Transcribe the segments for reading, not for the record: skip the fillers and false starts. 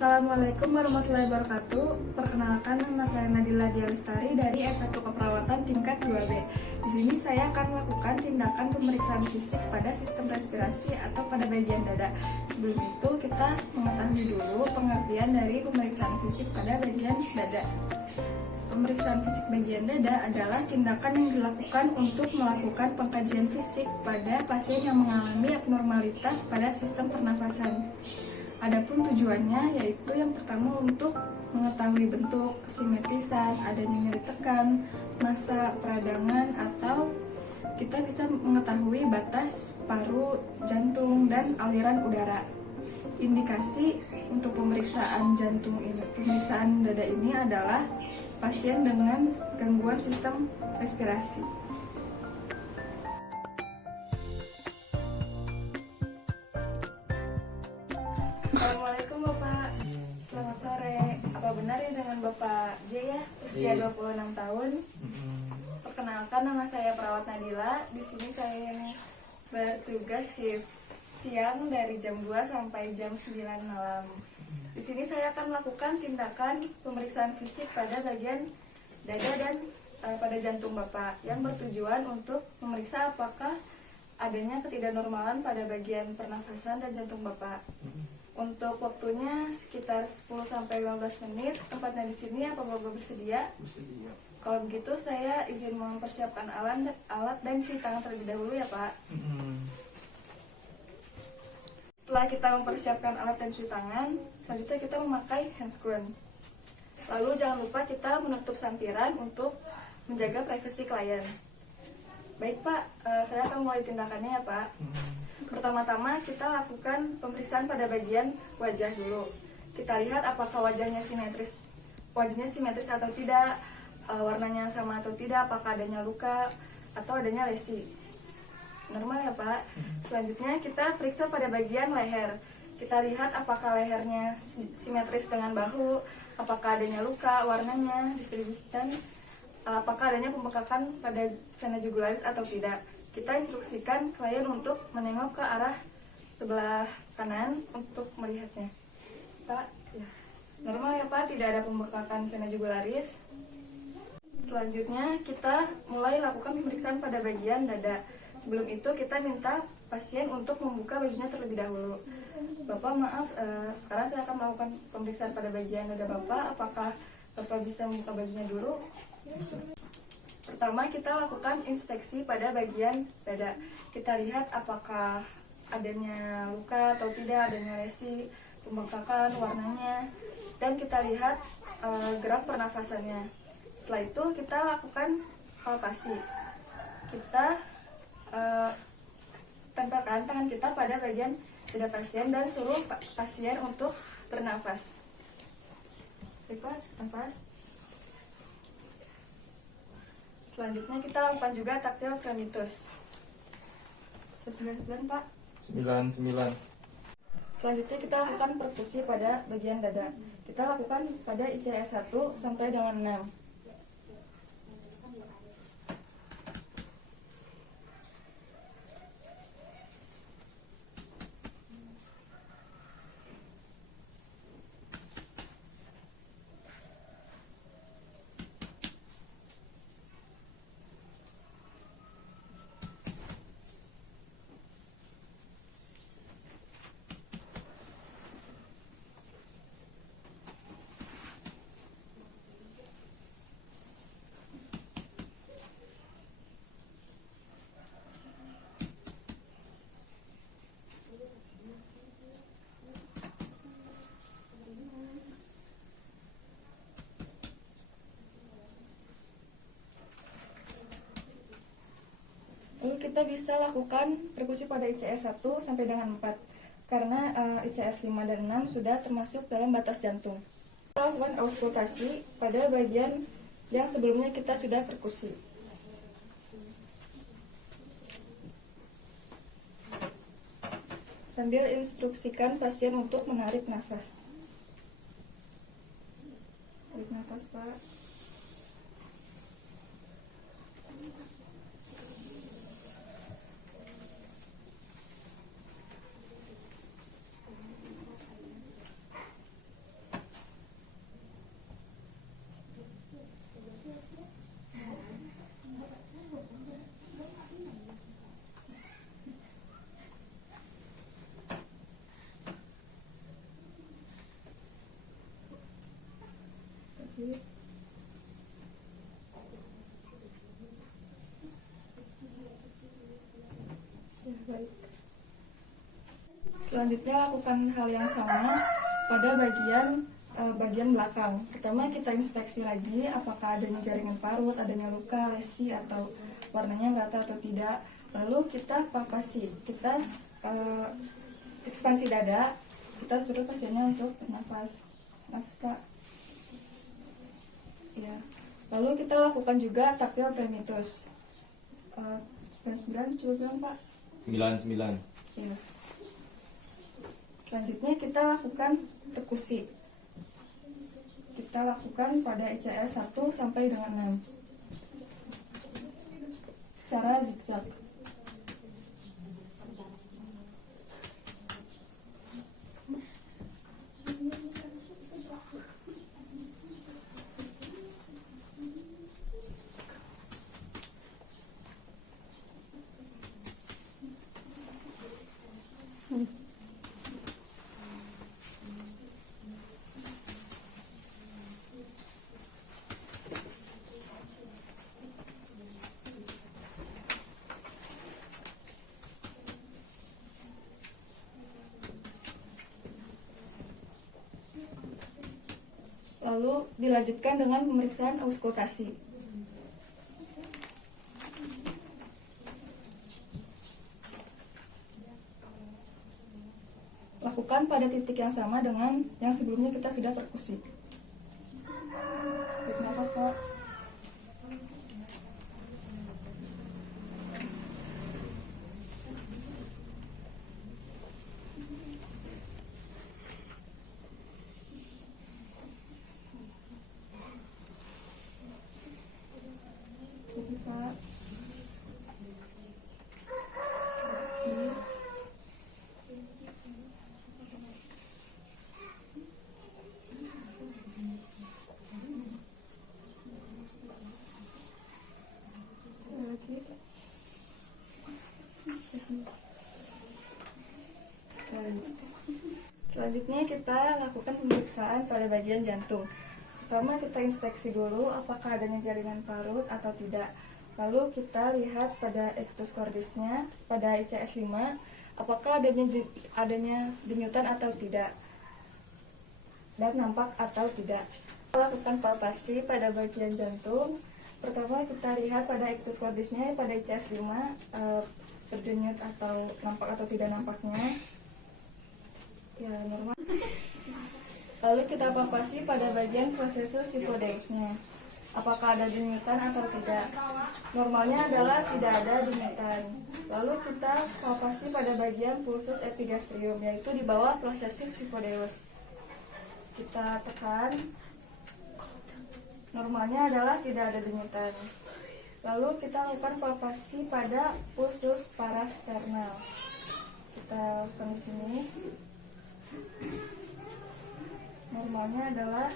Assalamualaikum warahmatullahi wabarakatuh. Perkenalkan, nama saya Nadila Dialestari dari S1 Keperawatan tingkat 2B. Di sini saya akan melakukan tindakan pemeriksaan fisik pada sistem respirasi atau pada bagian dada. Sebelum itu kita mengetahui dulu pengertian dari pemeriksaan fisik pada bagian dada. Pemeriksaan fisik bagian dada adalah tindakan yang dilakukan untuk melakukan pengkajian fisik pada pasien yang mengalami abnormalitas pada sistem pernafasan. Adapun tujuannya yaitu yang pertama untuk mengetahui bentuk, kesimetrisan, adanya nyeri tekan, massa peradangan, atau kita bisa mengetahui batas paru, jantung, dan aliran udara. Indikasi untuk pemeriksaan pemeriksaan dada ini adalah pasien dengan gangguan sistem respirasi. Assalamualaikum Bapak, selamat sore. Apa benar ya dengan Bapak J ya, usia 26 tahun? Perkenalkan, nama saya Perawat Nadila. Di sini saya yang bertugas shift siang dari jam 2 sampai jam 9 malam. Di sini saya akan melakukan tindakan pemeriksaan fisik pada bagian dada dan pada jantung Bapak yang bertujuan untuk memeriksa apakah adanya ketidaknormalan pada bagian pernafasan dan jantung Bapak. Untuk waktunya sekitar 10-15 menit. Tempatnya di sini, apa Bapak bersedia? Bersedia. Kalau begitu saya izin mempersiapkan alat dan cuci tangan terlebih dahulu ya Pak. Setelah kita mempersiapkan alat dan cuci tangan, selanjutnya kita memakai handscreen. Lalu jangan lupa kita menutup sampiran untuk menjaga privasi klien. Baik Pak, saya akan mulai tindakannya ya Pak. Pertama-tama kita lakukan pemeriksaan pada bagian wajah dulu. Kita lihat apakah wajahnya simetris atau tidak, warnanya sama atau tidak, apakah adanya luka atau adanya lesi. Normal ya Pak. Selanjutnya kita periksa pada bagian leher. Kita lihat apakah lehernya simetris dengan bahu, apakah adanya luka, warnanya, distribusi, dan apakah adanya pembekakan pada vena jugularis atau tidak. Kita instruksikan klien untuk menengok ke arah sebelah kanan untuk melihatnya. Pak, ya. Normal ya Pak, tidak ada pembekakan vena jugularis. Selanjutnya kita mulai lakukan pemeriksaan pada bagian dada. Sebelum itu kita minta pasien untuk membuka bajunya terlebih dahulu. Bapak maaf, sekarang saya akan melakukan pemeriksaan pada bagian dada Bapak. Apakah Bapak bisa membuka bajunya dulu? Pertama kita lakukan inspeksi pada bagian dada. Kita lihat apakah adanya luka atau tidak, adanya lesi, pembengkakan, warnanya, dan kita lihat gerak pernafasannya. Setelah itu kita lakukan palpasi. Kita tempelkan tangan kita pada bagian dada pasien dan suruh pasien untuk bernafas. Cepat, nafas. Selanjutnya kita lakukan juga taktil frenitus. 99 Pak. 99. Selanjutnya kita lakukan perfusi pada bagian dada. Kita lakukan pada ICS 1 sampai dengan 6. Lalu kita bisa lakukan perkusi pada ICS 1 sampai dengan 4 karena ICS 5 dan 6 sudah termasuk dalam batas jantung. Kita lakukan auskultasi pada bagian yang sebelumnya kita sudah perkusi. Sambil instruksikan pasien untuk menarik nafas. Tarik nafas Pak. Selanjutnya lakukan hal yang sama pada bagian belakang. Pertama kita inspeksi lagi apakah adanya jaringan parut, adanya luka, lesi, atau warnanya merata atau tidak. Lalu kita palpasi, kita ekspansi dada, kita suruh pasiennya untuk nafas Kak. Ya. Lalu kita lakukan juga taktil primitus. 9 coba bilang Pak. 99. Ya. Selanjutnya kita lakukan perkusi. Kita lakukan pada ICS 1 sampai dengan 6 secara zigzag. Lalu dilanjutkan dengan pemeriksaan auskultasi. Lakukan pada titik yang sama dengan yang sebelumnya kita sudah perkusi. Tarik nafas Kak. Oke, Pak. Selanjutnya kita lakukan pemeriksaan pada bagian jantung. Pertama kita inspeksi dulu apakah adanya jaringan parut atau tidak. Lalu kita lihat pada ictus cordisnya pada ICS 5 apakah adanya denyutan atau tidak dan nampak atau tidak. Kita lakukan palpasi pada bagian jantung. Pertama kita lihat pada ictus cordisnya pada ICS 5 berdenyut atau nampak atau tidak nampaknya. Ya, normal. Lalu kita palpasi pada bagian processus hypodeusnya. Apakah ada denyutan atau tidak? Normalnya adalah tidak ada denyutan. Lalu kita palpasi pada bagian pulsus epigastrium, yaitu di bawah processus hypodeus. Kita tekan. Normalnya adalah tidak ada denyutan. Lalu kita lakukan palpasi pada pulsus parasternal. Kita lakukan di sini. Normalnya adalah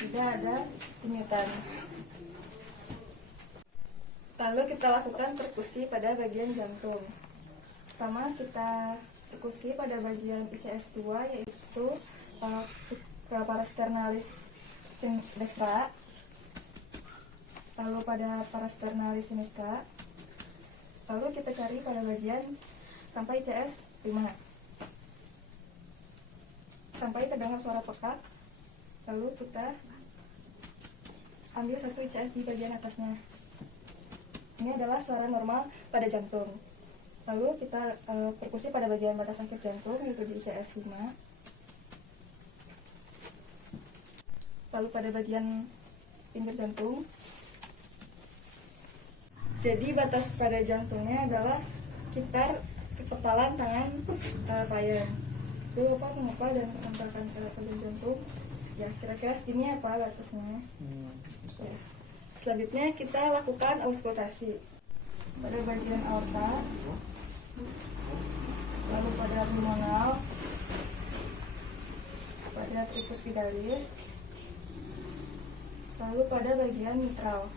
tidak ada denyutan. Lalu kita lakukan perkusi pada bagian jantung. Pertama kita perkusi pada bagian ICS 2 yaitu parasternalis dextra. Lalu pada parasternalis sinistra. Lalu kita cari pada bagian sampai ICS 5. Sampai terdengar suara pekak, lalu kita ambil satu ICS di bagian atasnya. Ini adalah suara normal pada jantung. Lalu kita perkusi pada bagian batas akhir jantung, yaitu di ICS 5. Lalu pada bagian pinggir jantung. Jadi batas pada jantungnya adalah sekitar kepalan tangan klien. Lalu Bapak mengapa dan menempelkan ke bagian jantung. Ya, kira-kira segini apa batasnya. Ya. Selanjutnya kita lakukan auskultasi pada bagian aorta, lalu pada pulmonal, pada tricuspidalis, lalu pada bagian mitral.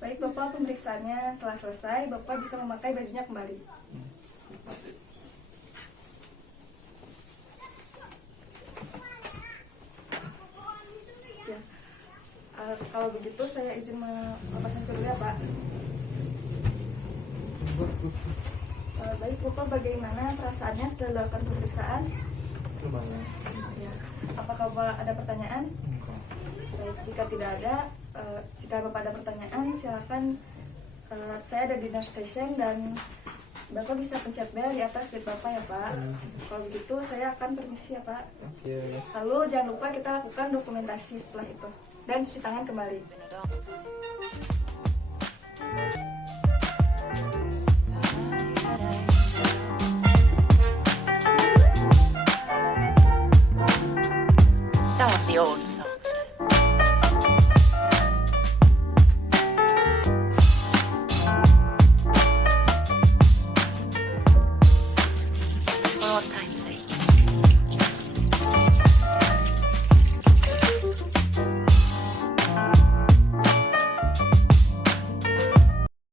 Baik Bapak, pemeriksaannya telah selesai. Bapak bisa memakai bajunya kembali. Kalau begitu saya izin melepaskan dulu ya Pak. Baik, Bapak bagaimana perasaannya setelah dilakukan pemeriksaan? Gimana? Ya. Apakah Bapak ada pertanyaan? Enggak. Baik, jika tidak ada, jika Bapak ada pertanyaan, silakan. Saya ada di nurse station dan Bapak bisa pencet bel di atas gate Bapak ya Pak. Kalau begitu saya akan permisi ya Pak. Oke. Lalu jangan lupa kita lakukan dokumentasi setelah itu dan cuci tangan kembali.